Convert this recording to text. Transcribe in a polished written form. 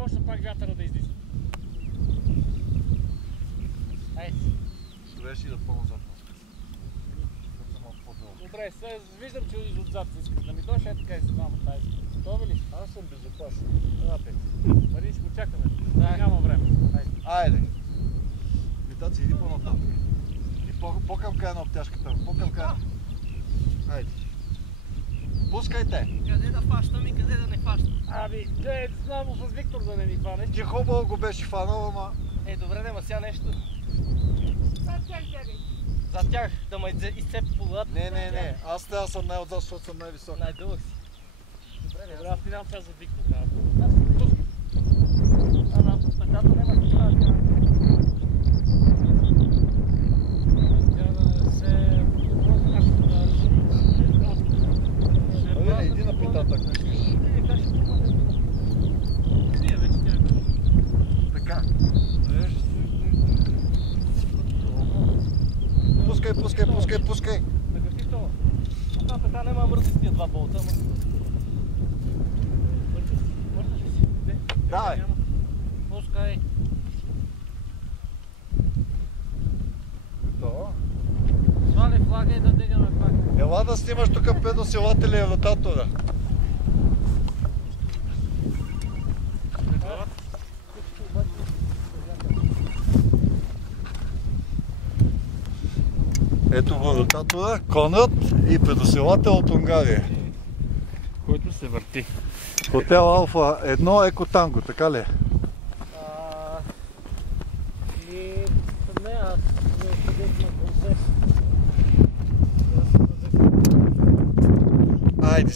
почна пак вятъра да издиша. Айде. Добре, ще да по-назад. Добре, сега виждам, че отзад искаш да ми дойш, така и си двама. Готови ли? Аз съм безопасен. Марин, ще го чакаме. Няма време. Айде. Витаци, иди по-нататък. И по-към края на обтяжката. По-към края. Айде. Пускайте! Къде да фащам и къде да не фащам? Ами, знам с Виктор да не ни хванеш. Ти хубаво го беше фанал, ама... Добре, нема сега нещо. Зад тях бягай. За тях да ме изцепи по главата. Не. Аз трябва да съм най-отзад, защото съм най-висок. Най-дълъг си. Добре, аз минавам сега за Виктор. На петата няма да правя. Иди на питата, ако искаш. Така. Пускай. Нагаси това. На пета няма мръси с тия два болта, ама... Мъртваш ли си? Давай. Пускай. Свали флага и да дигаме пак. Ела да снимаш тук предносилателя и ротатора. Ето го ротатора, Конрад и предносилател от Унгария. Който се върти. Хотел Алфа 1 Еко Танго, така ли е? Не, аз не ходих на концерт. Айде,